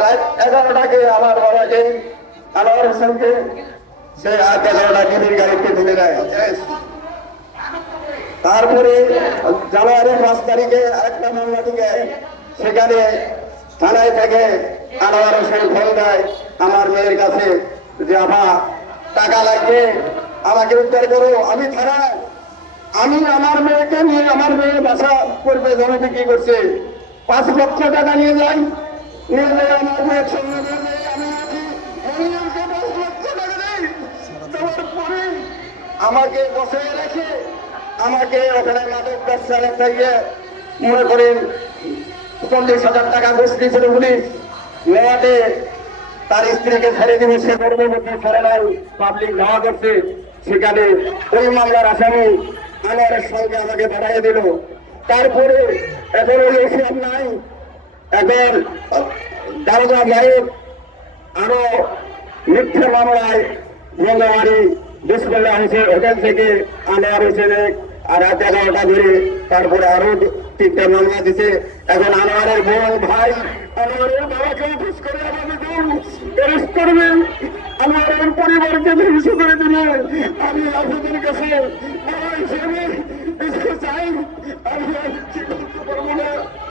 রাত 11টাকে আমার বাবাকে আনোয়ার হোসেনকে সে রাত 11টা গিরির গাড়িতে তুলে নেয়। তারপরে জানুয়ারি 5 তারিখে আরেকটা মামলা থেকে সেখানে থানায় থেকে আনোয়ার হোসেন ফোন দেয় আমার মেয়ের কাছে যে আপা টাকা লাগবে, আমাকে উদ্ধার করো। আমি থানায়, আমি আমার মেয়েকে নিয়ে, আমার মেয়ে বাসা করবে জমি বিক্রি করছে, 5 লক্ষ টাকা নিয়ে যাই, নিয়ে যাই আমার মেয়ের সঙ্গে আমি আছি, আমি আমাকে 5 লক্ষ টাকা দেই। দেওয়ার পরে আমাকে বসে রেখে আমাকে ওখানে মাদক ব্যবসায় থেকে মনে করেন 40,000 টাকা ঘুষ দিয়েছিল পুলিশ। নেওয়াতে তার স্ত্রীকে ছেড়ে দিবে, সে গর্ভবতী ছেড়ে নাই, পাবলিক ধাওয়া করছে। সেখানে ওই মামলার আসামি আনোয়ারের সঙ্গে আমাকে পাঠিয়ে দিল। তারপরে এখন ওই এসিআর নাই, এখন দারোগা সাহেব আরো মিথ্যে মামলায় মঙ্গলবারী বিসমিল্লাহ হোসেন হোটেল থেকে আনোয়ার হোসেনের আর রাত 11টা ধরে তারপরে আরো 3টা মামলা দিছে। এখন আনোয়ারের বোন ভাই আনোয়ারের বাবাকে অফিস করে আমাকে অ্যারেস্ট করবেন, আনোয়ারের পরিবারকে ধ্বংস করে দিলে আমি আপনাদের কাছে বাবা হিসেবে